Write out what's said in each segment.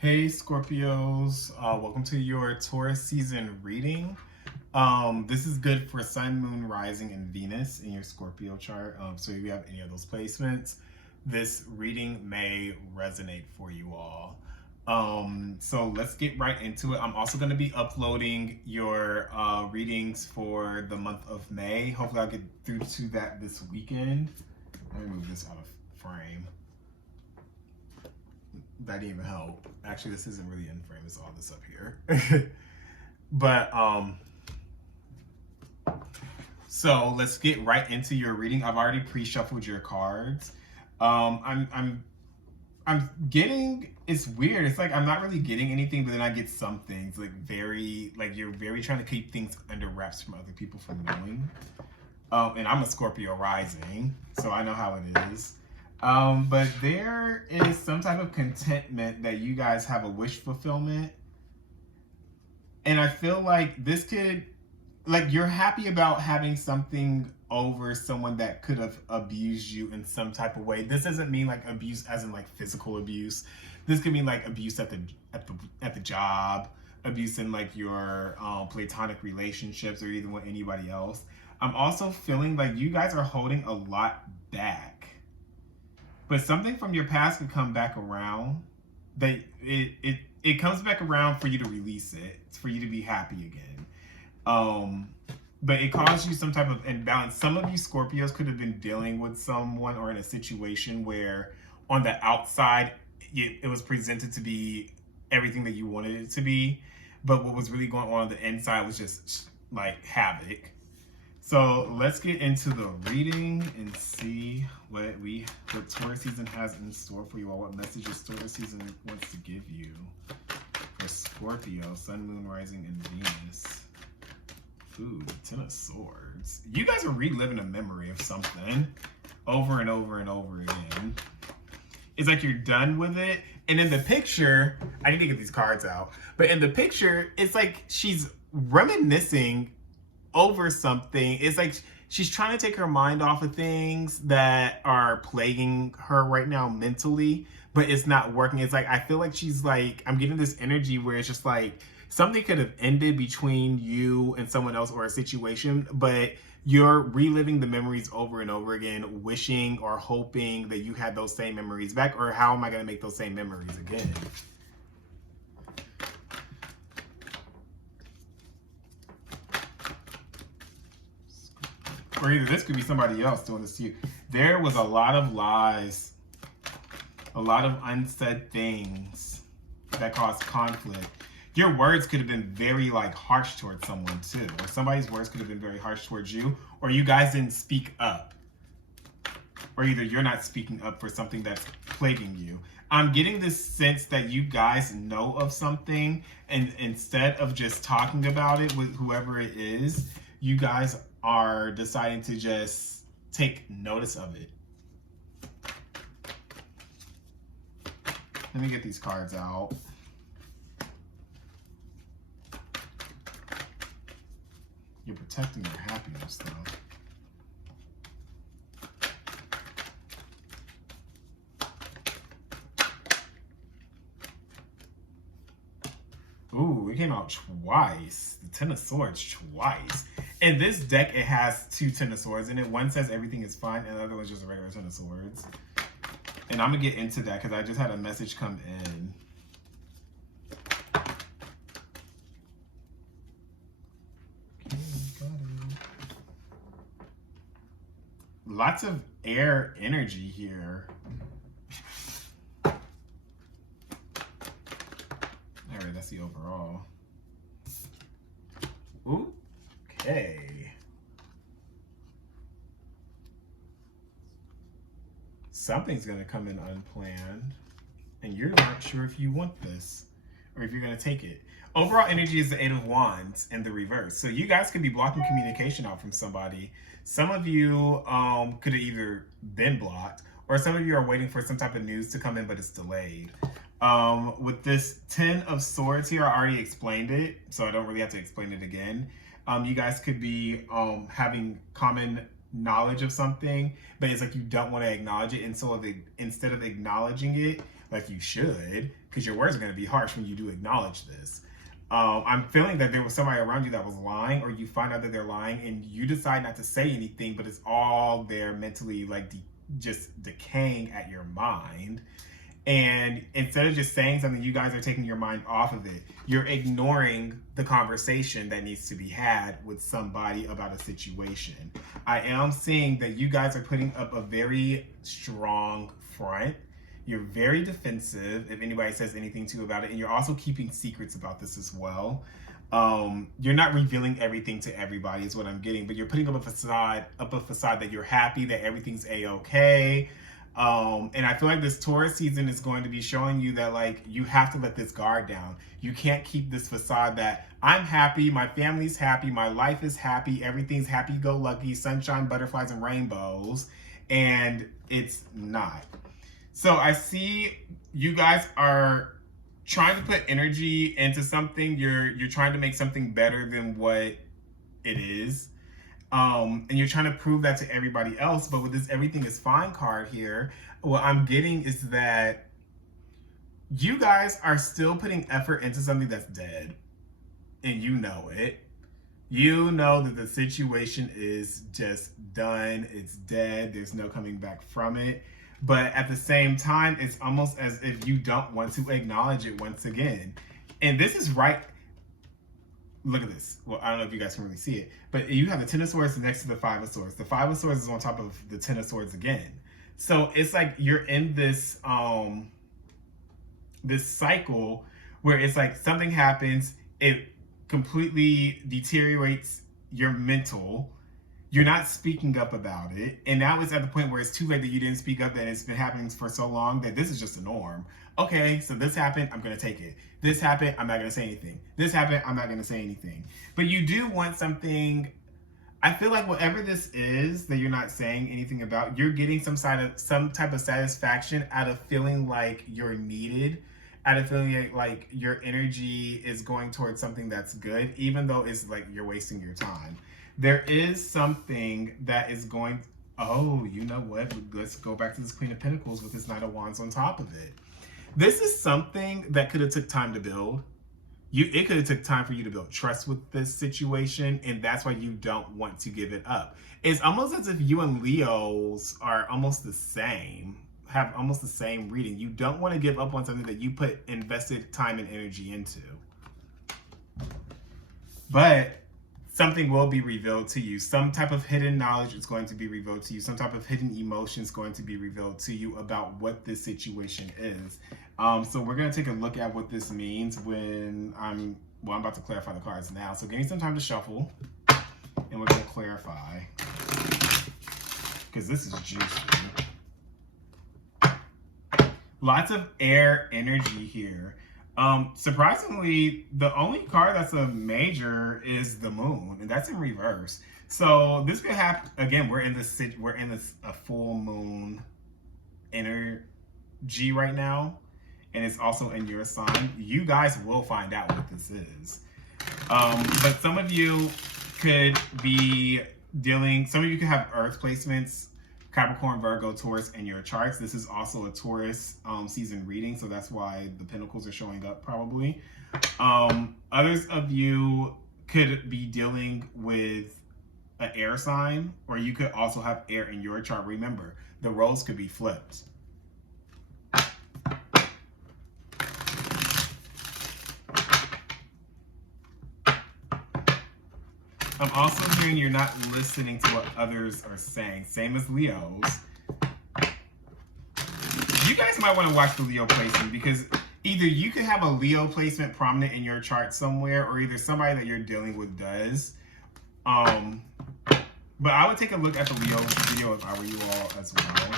Hey Scorpios, welcome to your Taurus season reading. This is good for Sun, Moon, Rising, and Venus in your Scorpio chart. So if you have any of those placements, this reading may resonate for you all. So let's get right into it. I'm also going to be uploading your readings for the month of May. Hopefully I'll get through to that this weekend. Let me move this out of frame. That didn't even help. Actually, this isn't really in frame. It's all this up here. But so let's get right into your reading. I've already pre-shuffled your cards. I'm getting, it's weird. It's like I'm not really getting anything, but then I get some things like you're very trying to keep things under wraps from other people from knowing. And I'm a Scorpio rising, so I know how it is. But there is some type of contentment that you guys have a wish fulfillment. And I feel like this could, like, you're happy about having something over someone that could have abused you in some type of way. This doesn't mean like abuse as in like physical abuse. This could mean like abuse at the job, abuse in like your platonic relationships or even with anybody else. I'm also feeling like you guys are holding a lot back. But something from your past could come back around. That it comes back around for you to release it. It's for you to be happy again. But it caused you some type of imbalance. Some of you Scorpios could have been dealing with someone or in a situation where on the outside it was presented to be everything that you wanted it to be. But what was really going on the inside was just like havoc. So let's get into the reading and see what Taurus season has in store for you all. What messages Taurus season wants to give you for Scorpio, Sun, Moon, Rising, and Venus. Ooh, Ten of Swords. You guys are reliving a memory of something over and over and over again. It's like you're done with it. And in the picture, I need to get these cards out. But in the picture, it's like she's reminiscing over something. It's like she's trying to take her mind off of things that are plaguing her right now mentally, but it's not working. It's like I feel like she's like, I'm getting this energy where it's just like something could have ended between you and someone else or a situation, but you're reliving the memories over and over again, wishing or hoping that you had those same memories back, or how am I going to make those same memories again? Or either this could be somebody else doing this to you. There was a lot of lies, a lot of unsaid things that caused conflict. Your words could have been very like harsh towards someone too, or somebody's words could have been very harsh towards you, or you guys didn't speak up, or either you're not speaking up for something that's plaguing you. I'm getting this sense that you guys know of something, and instead of just talking about it with whoever it is, you guys are deciding to just take notice of it. Let me get these cards out. You're protecting your happiness, though. Ooh, it came out twice. The Ten of Swords twice. In this deck, it has two Ten of Swords in it. One says everything is fine, and the other one's just a regular Ten of Swords. And I'm going to get into that because I just had a message come in. Lots of air energy here. All right, that's the overall. Okay. Something's going to come in unplanned, and you're not sure if you want this or if you're going to take it. Overall energy is the Eight of Wands in the reverse. So you guys could be blocking communication out from somebody. Some of you could have either been blocked, or some of you are waiting for some type of news to come in, but it's delayed. With this Ten of Swords here, I already explained it, so I don't really have to explain it again. You guys could be having common knowledge of something, but it's like you don't want to acknowledge it, and so instead of acknowledging it, like you should, because your words are going to be harsh when you do acknowledge this. I'm feeling that there was somebody around you that was lying, or you find out that they're lying and you decide not to say anything, but it's all there mentally, like just decaying at your mind. And instead of just saying something, you guys are taking your mind off of it. You're ignoring the conversation that needs to be had with somebody about a situation. I am seeing that you guys are putting up a very strong front. You're very defensive if anybody says anything to you about it. And you're also keeping secrets about this as well. You're not revealing everything to everybody is what I'm getting, but you're putting up a facade that you're happy, that everything's a-okay. And I feel like this Taurus season is going to be showing you that, like, you have to let this guard down. You can't keep this facade that I'm happy, my family's happy, my life is happy, everything's happy-go-lucky, sunshine, butterflies, and rainbows, and it's not. So I see you guys are trying to put energy into something. You're trying to make something better than what it is. And you're trying to prove that to everybody else. But with this everything is fine card here, what I'm getting is that you guys are still putting effort into something that's dead. And you know it. You know that the situation is just done. It's dead. There's no coming back from it. But at the same time, it's almost as if you don't want to acknowledge it once again. And this is right. Look at this. Well, I don't know if you guys can really see it, but you have the Ten of Swords next to the Five of Swords. The Five of Swords is on top of the Ten of Swords again. So it's like you're in this this cycle where it's like something happens, it completely deteriorates your mental. You're not speaking up about it. And now it's at the point where it's too late that you didn't speak up, that it's been happening for so long that this is just a norm. Okay, so this happened, I'm gonna take it. This happened, I'm not gonna say anything. This happened, I'm not gonna say anything. But you do want something. I feel like whatever this is that you're not saying anything about, you're getting some type of satisfaction out of feeling like you're needed, out of feeling like your energy is going towards something that's good, even though it's like you're wasting your time. There is something that is going, oh, you know what? Let's go back to this Queen of Pentacles with this Knight of Wands on top of it. This is something that could have took time to build. It could have took time for you to build trust with this situation, and that's why you don't want to give it up. It's almost as if you and Leos are almost the same, have almost the same reading. You don't want to give up on something that you put invested time and energy into. But something will be revealed to you. Some type of hidden knowledge is going to be revealed to you. Some type of hidden emotion is going to be revealed to you about what this situation is. So we're going to take a look at what this means when I'm about to clarify the cards now. So give me some time to shuffle, and we're going to clarify, because this is juicy. Lots of air energy here. Surprisingly, the only card that's a major is the Moon, and that's in reverse. So this could happen again. We're in this a full moon energy right now, and it's also in your sign. You guys will find out what this is. But some of you could be dealing. Some of you could have Earth placements. Capricorn, Virgo, Taurus in your charts. This is also a Taurus season reading, so that's why the Pentacles are showing up probably. Others of you could be dealing with an air sign, or you could also have air in your chart. Remember, the roles could be flipped. I'm also hearing you're not listening to what others are saying. Same as Leos. You guys might want to watch the Leo placement, because either you could have a Leo placement prominent in your chart somewhere, or either somebody that you're dealing with does. But I would take a look at the Leo video if I were you all as well.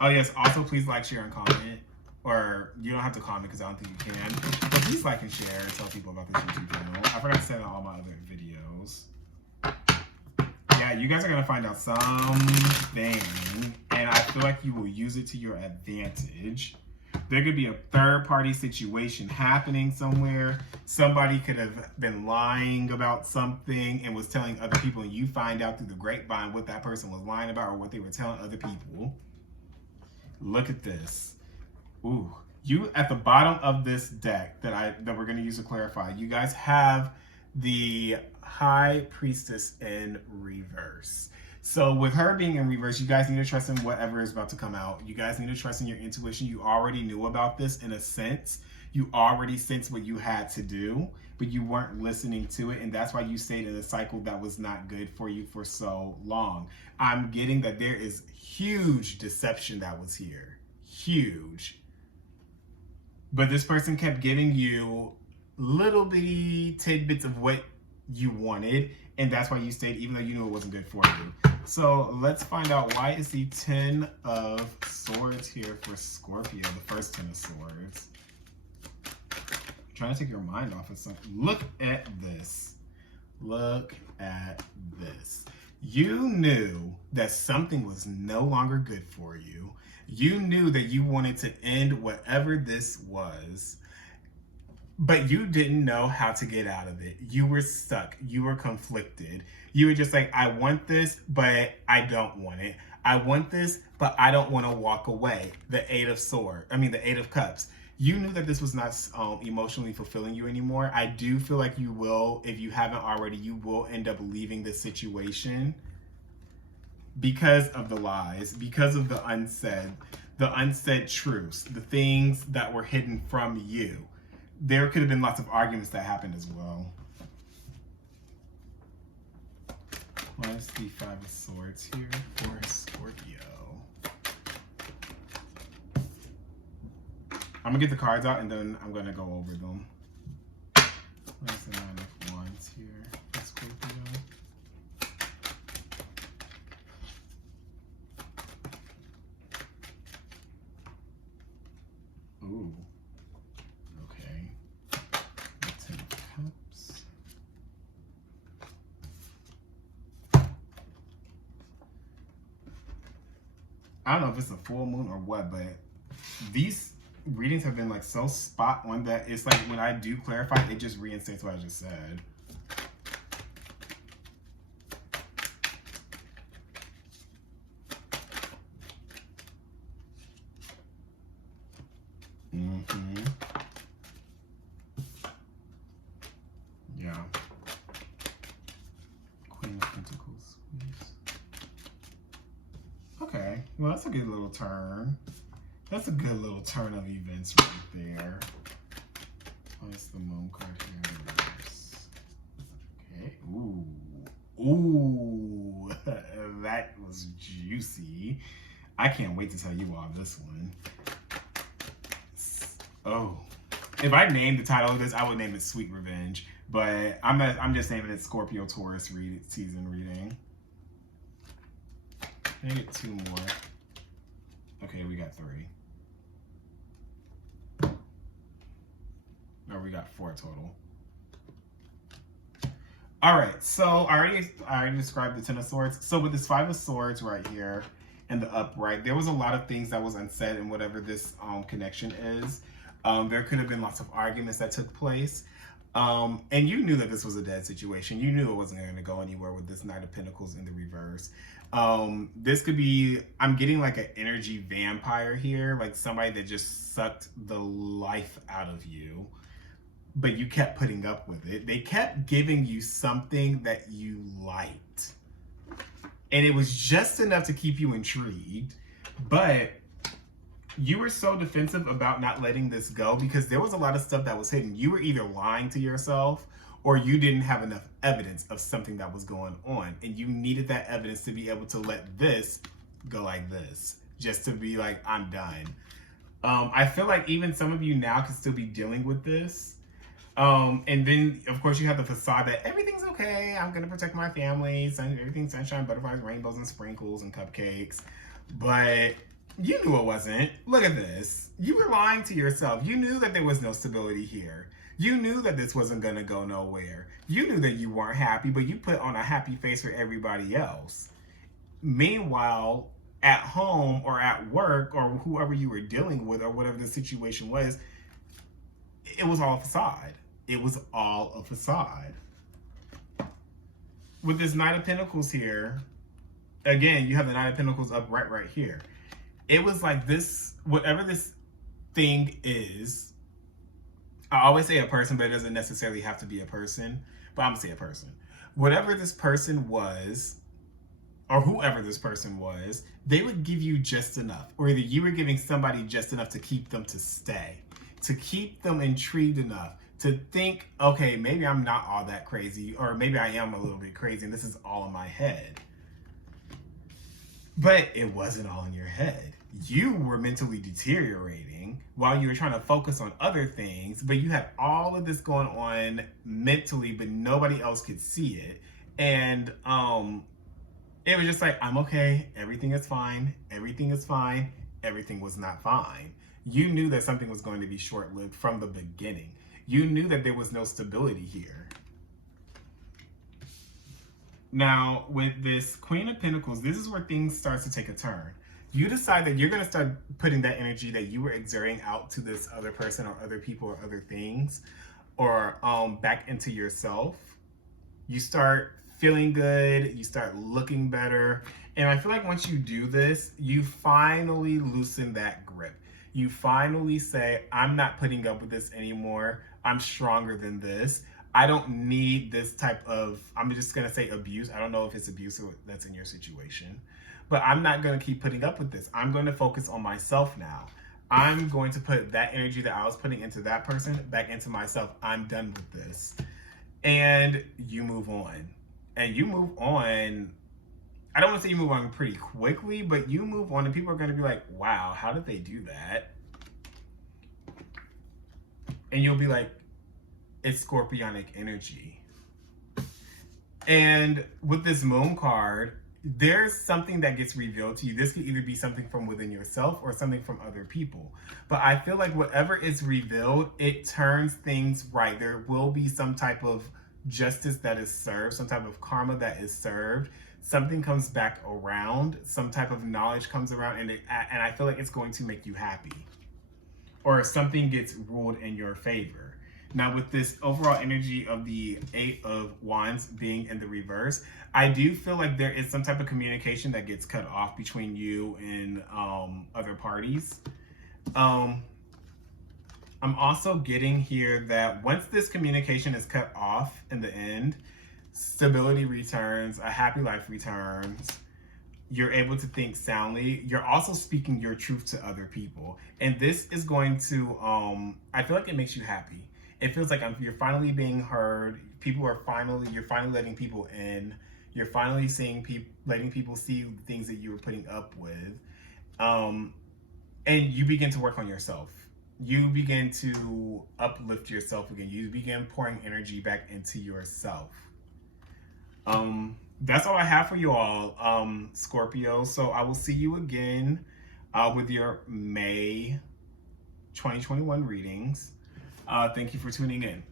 Oh yes, also please like, share, and comment. Or you don't have to comment because I don't think you can. But please like and share and tell people about this YouTube channel. I forgot to send out all my other videos. Yeah, you guys are going to find out something. And I feel like you will use it to your advantage. There could be a third-party situation happening somewhere. Somebody could have been lying about something and was telling other people, and you find out through the grapevine what that person was lying about or what they were telling other people. Look at this. Ooh, you at the bottom of this deck that we're going to use to clarify, you guys have the High Priestess in reverse. So with her being in reverse, you guys need to trust in whatever is about to come out. You guys need to trust in your intuition. You already knew about this in a sense. You already sensed what you had to do, but you weren't listening to it. And that's why you stayed in a cycle that was not good for you for so long. I'm getting that there is huge deception that was here. Huge. But this person kept giving you little bitty tidbits of what you wanted, and that's why you stayed, even though you knew it wasn't good for you. So let's find out, why is the 10 of Swords here for Scorpio, the first 10 of Swords? I'm trying to take your mind off of something. Look at this. Look at this. You knew that something was no longer good for you. You knew that you wanted to end whatever this was, but you didn't know how to get out of it. You were stuck. You were conflicted. You were just like, I want this, but I don't want it. I want this, but I don't want to walk away. The Eight of Cups. You knew that this was not emotionally fulfilling you anymore. I do feel like you will, if you haven't already, you will end up leaving this situation because of the lies, because of the unsaid truths, the things that were hidden from you. There could have been lots of arguments that happened as well. What's the 5 of Swords here for Scorpio? I'm gonna get the cards out and then I'm gonna go over them. What's the 9 of Wands here for Scorpio? Ooh. Okay. The 10 of Cups. I don't know if it's a full moon or what, but these readings have been like so spot on that it's like when I do clarify, it just reinstates what I just said. Yeah. Queen of Pentacles. Okay, well that's a good little turn. That's a good little turn of events right there. What's the Moon card here in reverse? Okay, ooh. Ooh, that was juicy. I can't wait to tell you all this one. Oh, if I named the title of this, I would name it Sweet Revenge. But I'm just naming it Scorpio-Taurus season reading. Can I get 2 more? Okay, we got 3. No, we got 4 total. All right, so I already described the 10 of Swords. So with this 5 of Swords right here and the upright, there was a lot of things that was unsaid in whatever this connection is. There could have been lots of arguments that took place. And you knew that this was a dead situation. You knew it wasn't going to go anywhere with this Knight of Pentacles in the reverse. This could be, I'm getting like an energy vampire here, like somebody that just sucked the life out of you, but you kept putting up with it. They kept giving you something that you liked, and it was just enough to keep you intrigued, but you were so defensive about not letting this go because there was a lot of stuff that was hidden. You were either lying to yourself or you didn't have enough evidence of something that was going on, and you needed that evidence to be able to let this go like this, just to be like, I'm done. I feel like even some of you now can still be dealing with this. And then, of course, you have the facade that everything's okay. I'm going to protect my family. Everything's sunshine, butterflies, rainbows, and sprinkles, and cupcakes. But you knew it wasn't. Look at this. You were lying to yourself. You knew that there was no stability here. You knew that this wasn't going to go nowhere. You knew that you weren't happy, but you put on a happy face for everybody else. Meanwhile, at home or at work or whoever you were dealing with or whatever the situation was, it was all a facade. It was all a facade. With this Knight of Pentacles here, again, you have the Knight of Pentacles upright right here. It was like this, whatever this thing is, I always say a person, but it doesn't necessarily have to be a person, but I'm gonna say a person. Whatever this person was, or whoever this person was, they would give you just enough, or either you were giving somebody just enough to keep them to stay, to keep them intrigued enough to think, okay, maybe I'm not all that crazy, or maybe I am a little bit crazy and this is all in my head. But it wasn't all in your head. You were mentally deteriorating while you were trying to focus on other things, but you had all of this going on mentally, but nobody else could see it. And it was just like, I'm okay, everything is fine, everything is fine, everything was not fine. You knew that something was going to be short-lived from the beginning. You knew that there was no stability here. Now, with this Queen of Pentacles, this is where things start to take a turn. You decide that you're going to start putting that energy that you were exerting out to this other person or other people or other things, or back into yourself. You start feeling good, you start looking better. And I feel like once you do this, you finally loosen that grip. You finally say, I'm not putting up with this anymore. I'm stronger than this. I don't need this type of, I'm just going to say abuse. I don't know if it's abuse or that's in your situation, but I'm not going to keep putting up with this. I'm going to focus on myself now. I'm going to put that energy that I was putting into that person back into myself. I'm done with this. And you move on. And you move on. I don't want to say you move on pretty quickly, but you move on and people are going to be like, wow, how did they do that? And you'll be like, it's scorpionic energy. And with this moon card, there's something that gets revealed to you. This could either be something from within yourself or something from other people. But I feel like whatever is revealed, it turns things right. There will be some type of justice that is served, some type of karma that is served. Something comes back around, some type of knowledge comes around, and I feel like it's going to make you happy. Or something gets ruled in your favor. Now, with this overall energy of the Eight of Wands being in the reverse, I do feel like there is some type of communication that gets cut off between you and other parties. I'm also getting here that once this communication is cut off in the end, stability returns, a happy life returns. You're able to think soundly. You're also speaking your truth to other people. And this is going to, I feel like it makes you happy. It feels like you're finally being heard. You're finally letting people in. You're finally letting people see the things that you were putting up with. And you begin to work on yourself. You begin to uplift yourself again. You begin pouring energy back into yourself. That's all I have for you all, Scorpio. So I will see you again with your May 2021 readings. Thank you for tuning in.